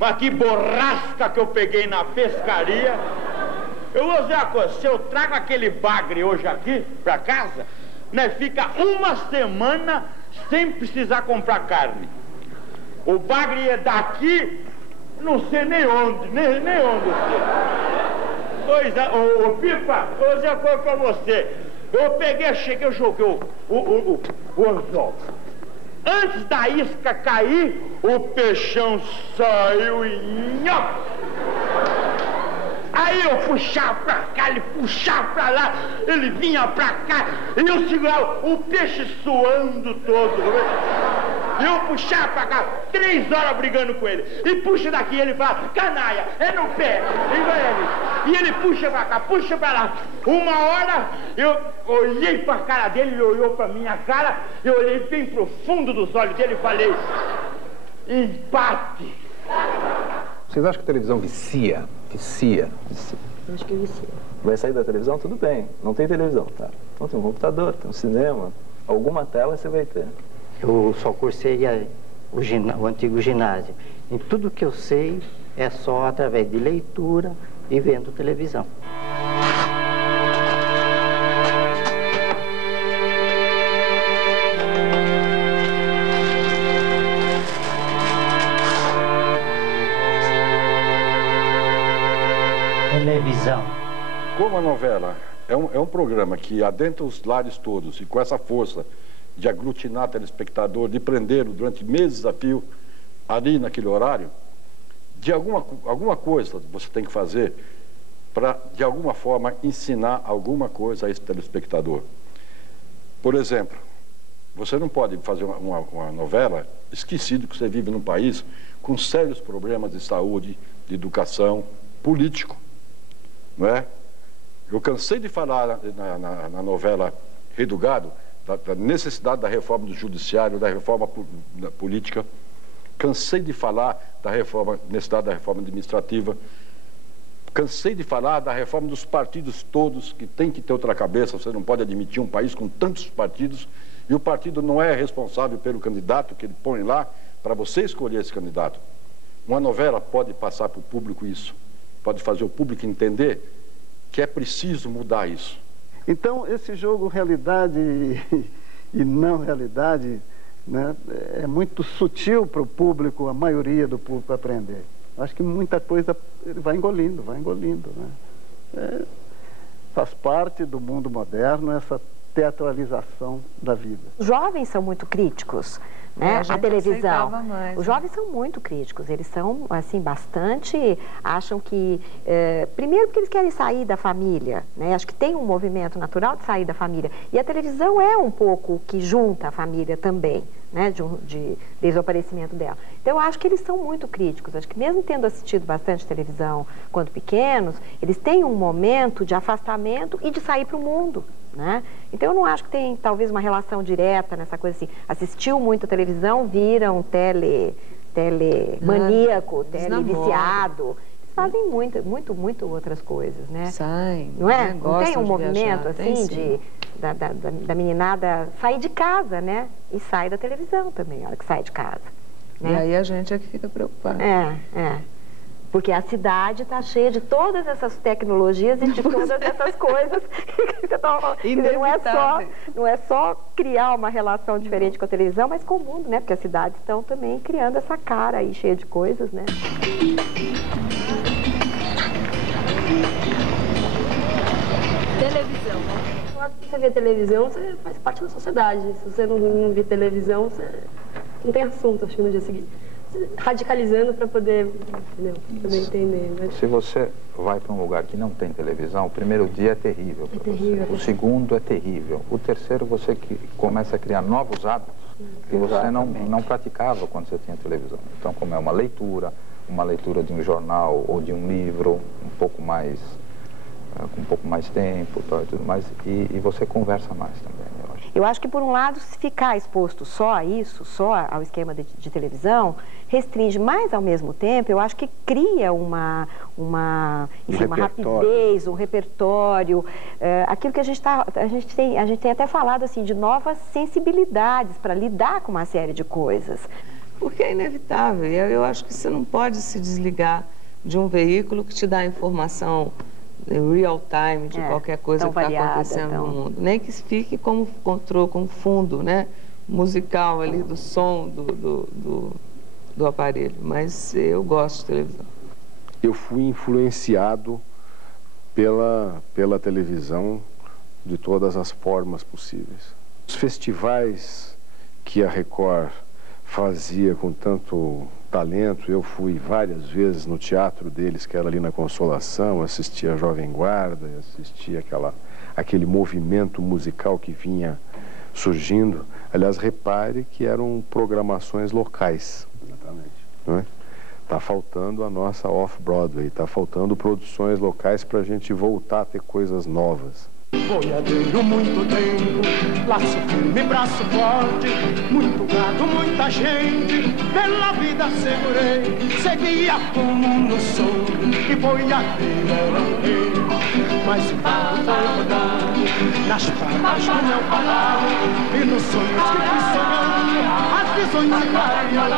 Mas que borrasca que eu peguei na pescaria. Eu vou dizer uma coisa, se eu trago aquele bagre hoje aqui pra casa, né, fica 1 semana sem precisar comprar carne. O bagre é daqui, não sei nem onde, nem onde eu sei. Pois é, ô Pipa, vou dizer uma coisa pra você. Eu cheguei, eu joguei o anzol. Antes da isca cair, o peixão saiu e nhoque. Aí eu puxava pra cá, ele puxava pra lá, ele vinha pra cá, e eu segurava o peixe suando todo. Eu puxava pra cá, 3 horas brigando com ele. E puxa daqui, ele fala, canalha, é no pé. E ele puxa pra cá, puxa pra lá. 1 hora, eu olhei pra cara dele, ele olhou pra minha cara, eu olhei bem pro fundo dos olhos dele e falei, empate. Vocês acham que a televisão vicia? Vicia. Acho que vicia. Vai sair da televisão? Tudo bem. Não tem televisão, tá? Então tem um computador, tem um cinema. Alguma tela você vai ter. Eu só cursei o antigo ginásio. E tudo que eu sei é só através de leitura e vendo televisão. Televisão. Como a novela é um programa que adentra os lares todos e com essa força de aglutinar telespectador, de prendê-lo durante meses a fio ali naquele horário, de alguma coisa você tem que fazer para, de alguma forma, ensinar alguma coisa a esse telespectador. Por exemplo, você não pode fazer uma novela esquecido que você vive num país com sérios problemas de saúde, de educação, político, não é? Eu cansei de falar na novela Rei do Gado da necessidade da reforma do judiciário, da reforma política. Cansei de falar da necessidade da reforma administrativa. Cansei de falar da reforma dos partidos todos, que tem que ter outra cabeça. Você não pode admitir um país com tantos partidos e o partido não é responsável pelo candidato que ele põe lá para você escolher esse candidato. Uma novela pode passar para o público isso, pode fazer o público entender que é preciso mudar isso. Então, esse jogo realidade e não realidade, né, é muito sutil para o público, a maioria do público aprender. Acho que muita coisa ele vai engolindo, né? Faz parte do mundo moderno essa teatralização da vida. Os jovens são muito críticos, né? A televisão. Mais, os jovens são muito críticos, eles são, assim, bastante, acham que, primeiro porque eles querem sair da família, né? Acho que tem um movimento natural de sair da família. E a televisão é um pouco que junta a família também, né? Desde o aparecimento dela. Então, eu acho que eles são muito críticos. Acho que mesmo tendo assistido bastante televisão quando pequenos, eles têm um momento de afastamento e de sair para o mundo, né? Então, eu não acho que tem, talvez, uma relação direta nessa coisa assim. Assistiu muito a televisão, viram telemaníaco, televiciado. Eles fazem muito outras coisas, né? Saem. Não é? Né? Não tem um movimento, viajar. assim, da meninada sair de casa, né? E sai da televisão também, na hora que sai de casa. Né? E aí a gente é que fica preocupado. Porque a cidade está cheia de todas essas tecnologias e de todas essas coisas que você estava falando. Não é só criar uma relação diferente com a televisão, mas com o mundo, né? Porque as cidades estão também criando essa cara aí cheia de coisas, né? Televisão. Se você vê televisão, você faz parte da sociedade. Se você não vê televisão, você não tem assunto, acho que no dia seguinte. Radicalizando para poder, entendeu? Pra poder entender. Mas... Se você vai para um lugar que não tem televisão, o primeiro dia é terrível para você. O segundo é terrível. O terceiro, você que começa a criar novos hábitos que você não praticava quando você tinha televisão. Então, como é uma leitura de um jornal ou de um livro, com um pouco mais tempo e tudo mais, e você conversa mais também. Eu acho que, por um lado, se ficar exposto só a isso, só ao esquema de televisão, restringe, mas, ao mesmo tempo, eu acho que cria uma rapidez, um repertório, aquilo que a gente tem até falado, assim, de novas sensibilidades para lidar com uma série de coisas. Porque é inevitável, e eu acho que você não pode se desligar de um veículo que te dá informação real time de qualquer coisa que está acontecendo no mundo. Nem que fique como fundo, né, musical ali do som do aparelho. Mas eu gosto de televisão. Eu fui influenciado pela televisão de todas as formas possíveis. Os festivais que a Record fazia com tanto talento, eu fui várias vezes no teatro deles, que era ali na Consolação, assistia a Jovem Guarda, assistia aquele movimento musical que vinha surgindo. Aliás, repare que eram programações locais. Exatamente. Não é? Está faltando a nossa off-Broadway, está faltando produções locais para a gente voltar a ter coisas novas. Boiadeiro muito tempo, laço firme, braço forte, muito gado, muita gente, pela vida segurei, seguia como no som, e boiadeiro era um rei. Mas o barco foi rodando, nas pratas do meu palácio, e nos sonhos que fui sonhando, as visões se clareando,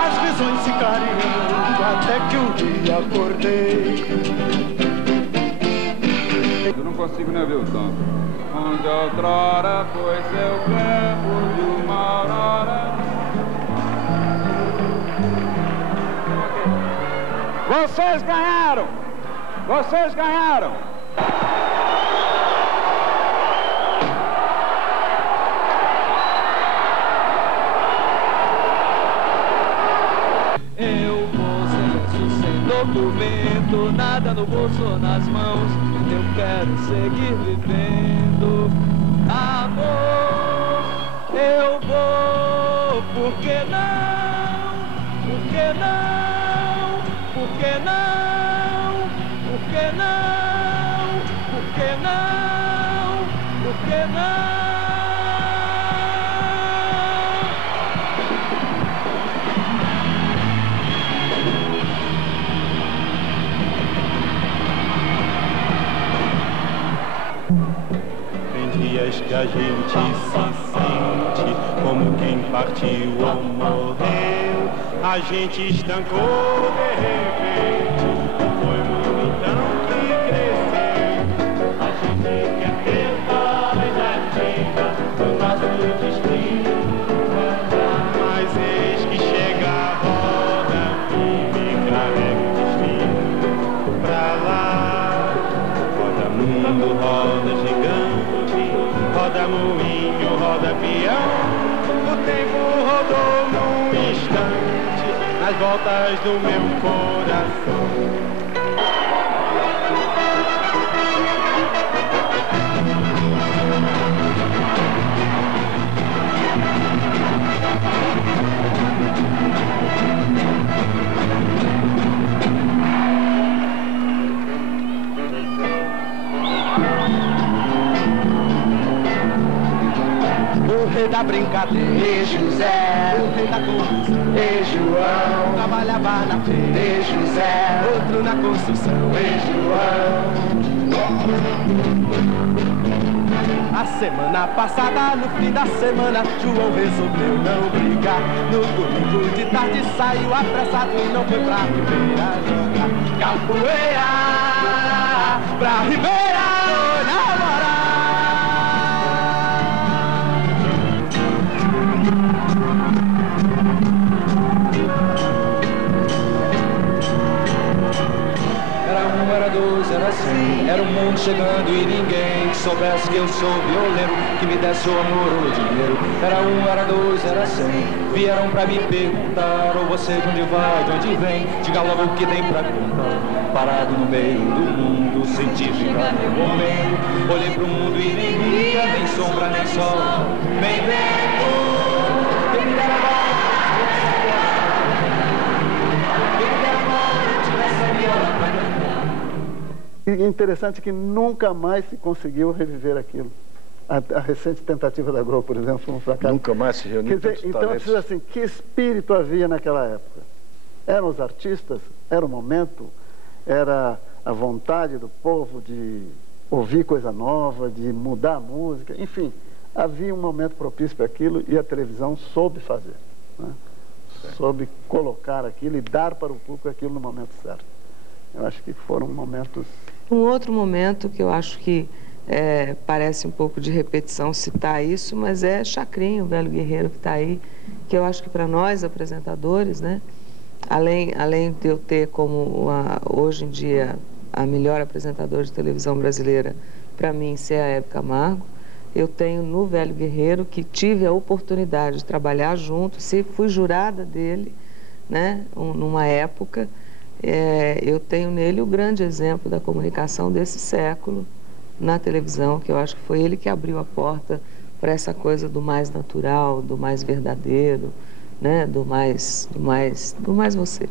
as visões se clareando, até que um dia acordei. Eu não consigo nem ver o tanto. Onde outrora foi seu campo de uma aurora. Vocês ganharam! Vocês ganharam! Eu vou sem documento, nada no bolso ou nas mãos. Eu quero seguir vivendo, amor. Eu vou, por que não? Por que não? Por que não? Por que não? Por que não? Por que não? Que a gente se sente como quem partiu ou morreu, a gente estancou de repente, foi o mundo então que cresceu, a gente quer ter mais ativa no nosso destino, mas eis que chega a roda e me carrega o destino pra lá, roda mundo, roda gigante, roda moinho, roda peão. O tempo rodou num instante nas voltas do meu coração. O rei da brincadeira, e José. O rei da confusão, e João. Trabalhava na feira, e José. Outro na construção, e João. A semana passada, no fim da semana, João resolveu não brigar. No domingo de tarde saiu apressado e não foi pra Ribeira jogar capoeira. Pra Ribeira namorar. Era dois, era cem, era o mundo chegando e ninguém que soubesse que eu sou violeiro, que me desse o amor ou o dinheiro. Era um, era dois, era cem, vieram pra me perguntar, ou você de onde vai, de onde vem, diga logo o que tem pra contar. Parado no meio do mundo, senti chegar meu momento, olhei pro mundo e nem via, nem sombra, nem sol, nem vento, quem me dera agora, quem me dera agora, eu tivesse a viola pra cantar. E interessante que nunca mais se conseguiu reviver aquilo. A recente tentativa da Globo, por exemplo, foi um fracasso. Nunca mais se reuniu. Então, diz assim, que espírito havia naquela época? Eram os artistas? Era o momento? Era a vontade do povo de ouvir coisa nova, de mudar a música? Enfim, havia um momento propício para aquilo e a televisão soube fazer, né? Soube colocar aquilo e dar para o público aquilo no momento certo. Eu acho que foram momentos... Um outro momento que eu acho que parece um pouco de repetição citar isso, mas é Chacrinha, o velho guerreiro que está aí, que eu acho que para nós apresentadores, né, além de eu ter como hoje em dia a melhor apresentadora de televisão brasileira, para mim ser a Hebe Camargo, eu tenho no velho guerreiro, que tive a oportunidade de trabalhar junto, fui jurada dele, né, numa época. Eu tenho nele o grande exemplo da comunicação desse século na televisão, que eu acho que foi ele que abriu a porta para essa coisa do mais natural, do mais verdadeiro, né? do mais você.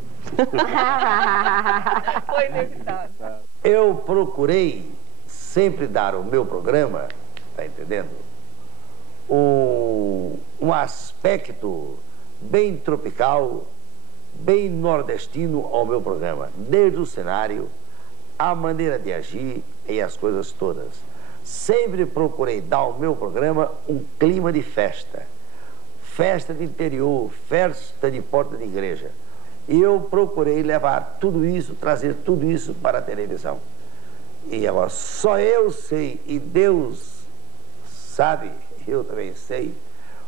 Foi inevitável. Eu procurei sempre dar ao meu programa, tá entendendo? Um aspecto bem tropical, bem nordestino ao meu programa, desde o cenário, a maneira de agir e as coisas todas. Sempre procurei dar ao meu programa um clima de festa, festa de interior, festa de porta de igreja. E eu procurei levar tudo isso, trazer tudo isso para a televisão. E agora só eu sei, e Deus sabe, eu também sei,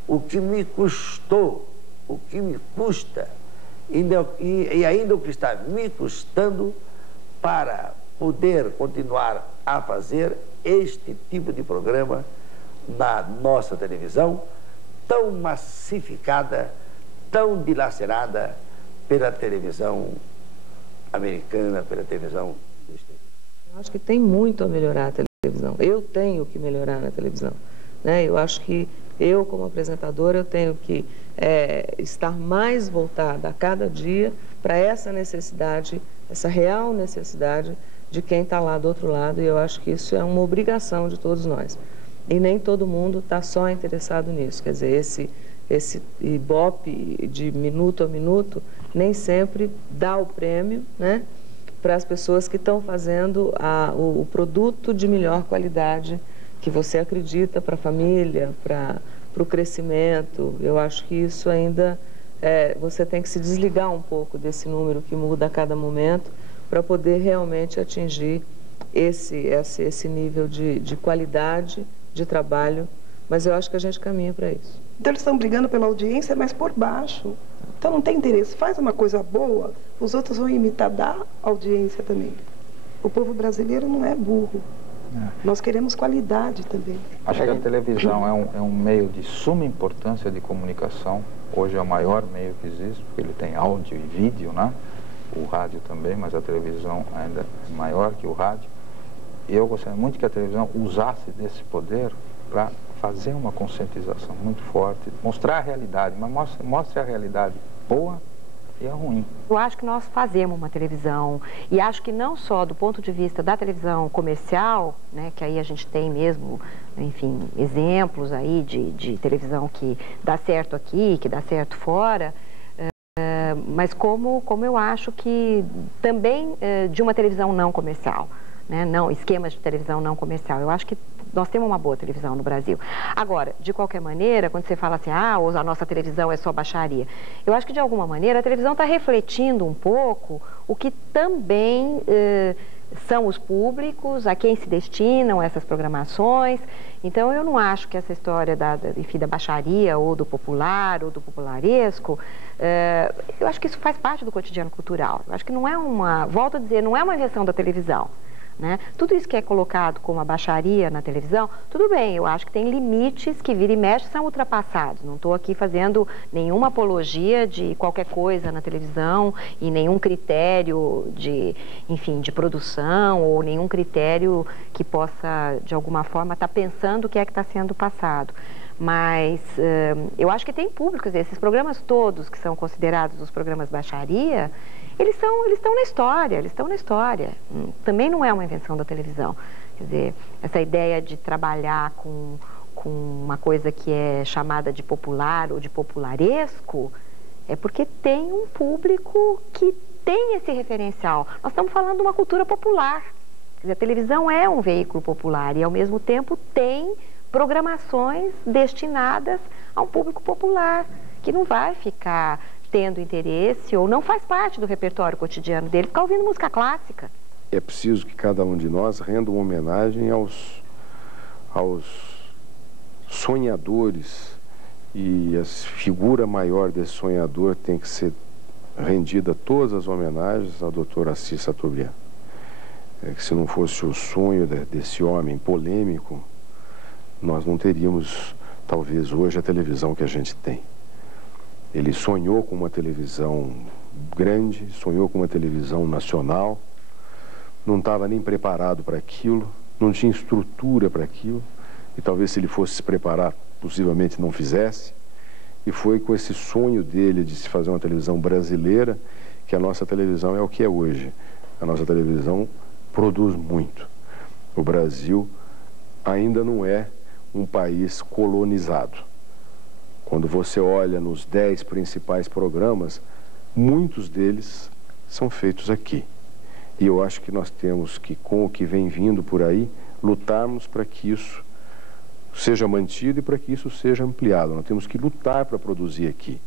o que me custou, o que me custa, e ainda o que está me custando para poder continuar a fazer este tipo de programa na nossa televisão, tão massificada, tão dilacerada pela televisão americana, pela televisão do exterior. Eu acho que tem muito a melhorar a televisão. Eu tenho que melhorar na televisão, né? Eu acho que eu, como apresentadora, eu tenho que estar mais voltada a cada dia para essa necessidade, essa real necessidade de quem está lá do outro lado, e eu acho que isso é uma obrigação de todos nós. E nem todo mundo está só interessado nisso, quer dizer, esse ibope de minuto a minuto nem sempre dá o prêmio, né, para as pessoas que estão fazendo o produto de melhor qualidade que você acredita para a família, para o crescimento. Eu acho que isso ainda, você tem que se desligar um pouco desse número que muda a cada momento para poder realmente atingir esse nível de qualidade de trabalho, mas eu acho que a gente caminha para isso. Então eles estão brigando pela audiência, mas por baixo. Então não tem interesse. Faz uma coisa boa, os outros vão imitar da audiência também. O povo brasileiro não é burro. Nós queremos qualidade também. Acho que a televisão é um meio de suma importância de comunicação. Hoje é o maior meio que existe, porque ele tem áudio e vídeo, né? O rádio também, mas a televisão ainda é maior que o rádio. E eu gostaria muito que a televisão usasse desse poder para fazer uma conscientização muito forte, mostrar a realidade, mas mostre a realidade boa e a ruim. Eu acho que nós fazemos uma televisão, e acho que não só do ponto de vista da televisão comercial, né, que aí a gente tem mesmo, enfim, exemplos aí de televisão que dá certo aqui, que dá certo fora, mas como eu acho que também de uma televisão não comercial, né, esquemas de televisão não comercial. Eu acho que nós temos uma boa televisão no Brasil. Agora, de qualquer maneira, quando você fala assim, a nossa televisão é só baixaria, eu acho que de alguma maneira a televisão está refletindo um pouco o que também são os públicos, a quem se destinam essas programações. Então, eu não acho que essa história da baixaria, ou do popular, ou do popularesco, eu acho que isso faz parte do cotidiano cultural. Eu acho que não é volto a dizer, não é uma invenção da televisão. Né? Tudo isso que é colocado como a baixaria na televisão, tudo bem, eu acho que tem limites que vira e mexe são ultrapassados. Não estou aqui fazendo nenhuma apologia de qualquer coisa na televisão e nenhum critério de produção ou nenhum critério que possa, de alguma forma, estar pensando o que é que está sendo passado. Mas eu acho que tem público, esses programas todos que são considerados os programas baixaria, eles estão na história, Também não é uma invenção da televisão. Quer dizer, essa ideia de trabalhar com uma coisa que é chamada de popular ou de popularesco, é porque tem um público que tem esse referencial. Nós estamos falando de uma cultura popular. Quer dizer, a televisão é um veículo popular e, ao mesmo tempo, tem programações destinadas a um público popular, que não vai ficar tendo interesse ou não faz parte do repertório cotidiano dele, ficar ouvindo música clássica. É preciso que cada um de nós renda uma homenagem aos sonhadores, e a figura maior desse sonhador tem que ser rendida todas as homenagens ao Dr. Assis Chateaubriand. Que se não fosse o sonho desse homem polêmico, nós não teríamos, talvez, hoje a televisão que a gente tem. Ele sonhou com uma televisão grande, sonhou com uma televisão nacional, não estava nem preparado para aquilo, não tinha estrutura para aquilo, e talvez se ele fosse se preparar, possivelmente não fizesse. E foi com esse sonho dele de se fazer uma televisão brasileira que a nossa televisão é o que é hoje. A nossa televisão produz muito. O Brasil ainda não é um país colonizado. Quando você olha nos 10 principais programas, muitos deles são feitos aqui. E eu acho que nós temos que, com o que vem vindo por aí, lutarmos para que isso seja mantido e para que isso seja ampliado. Nós temos que lutar para produzir aqui,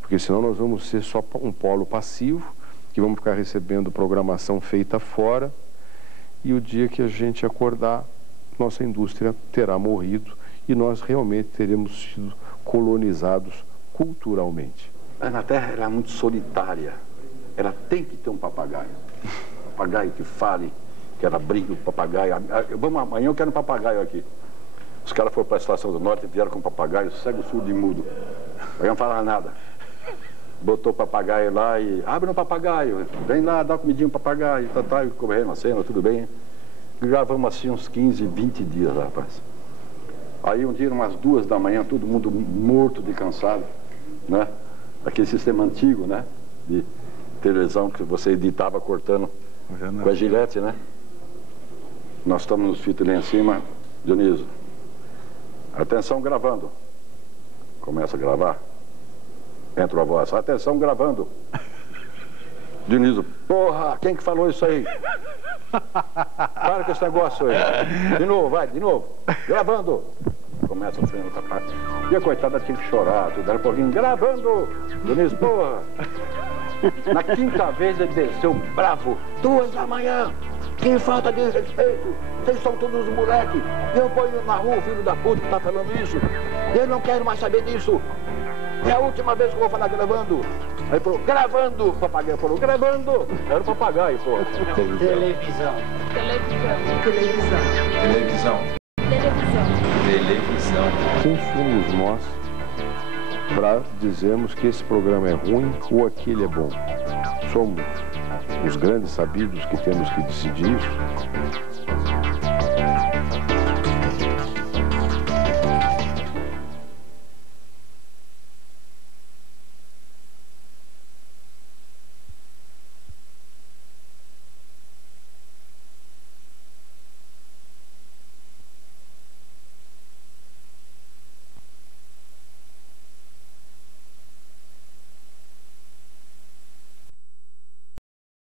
porque senão nós vamos ser só um polo passivo, que vamos ficar recebendo programação feita fora, e o dia que a gente acordar, nossa indústria terá morrido e nós realmente teremos sido colonizados culturalmente. A Inglaterra, ela é muito solitária. Ela tem que ter um papagaio. Papagaio que fale, que ela brinque com o papagaio. Amanhã eu quero um papagaio aqui. Os caras foram para a Estação do Norte e vieram com um papagaio cego, surdo e mudo. Aí não falava nada. Botou o papagaio lá e... Abre um papagaio, vem lá, dá comidinha pro papagaio. E correndo a cena, tudo bem. Gravamos assim uns 15, 20 dias, rapaz. Aí um dia, umas 2 da manhã, todo mundo morto de cansado, né? Aquele sistema antigo, né? De televisão que você editava cortando com a gilete, né? Nós estamos nos fitos ali em cima, Dionísio. Atenção, gravando. Começa a gravar. Entra a voz. Atenção, gravando. Dionísio, porra, quem que falou isso aí? Para com esse negócio aí. De novo, vai, de novo. Gravando. Começa a frente, parte. E a coitada tinha que chorar, tudo. Era um pouquinho, gravando. Dionísio, porra. Na 5ª vez ele desceu bravo. 2 da manhã. Que falta de respeito. Vocês são todos moleques. Eu ponho na rua o filho da puta que tá falando isso. Eu não quero mais saber disso. É a última vez que eu vou falar gravando. Aí falou, gravando, o papagaio falou, gravando. Era o papagaio, pô. Televisão. Quem somos nós para dizermos que esse programa é ruim ou aquele é bom? Somos os grandes sabidos que temos que decidir isso?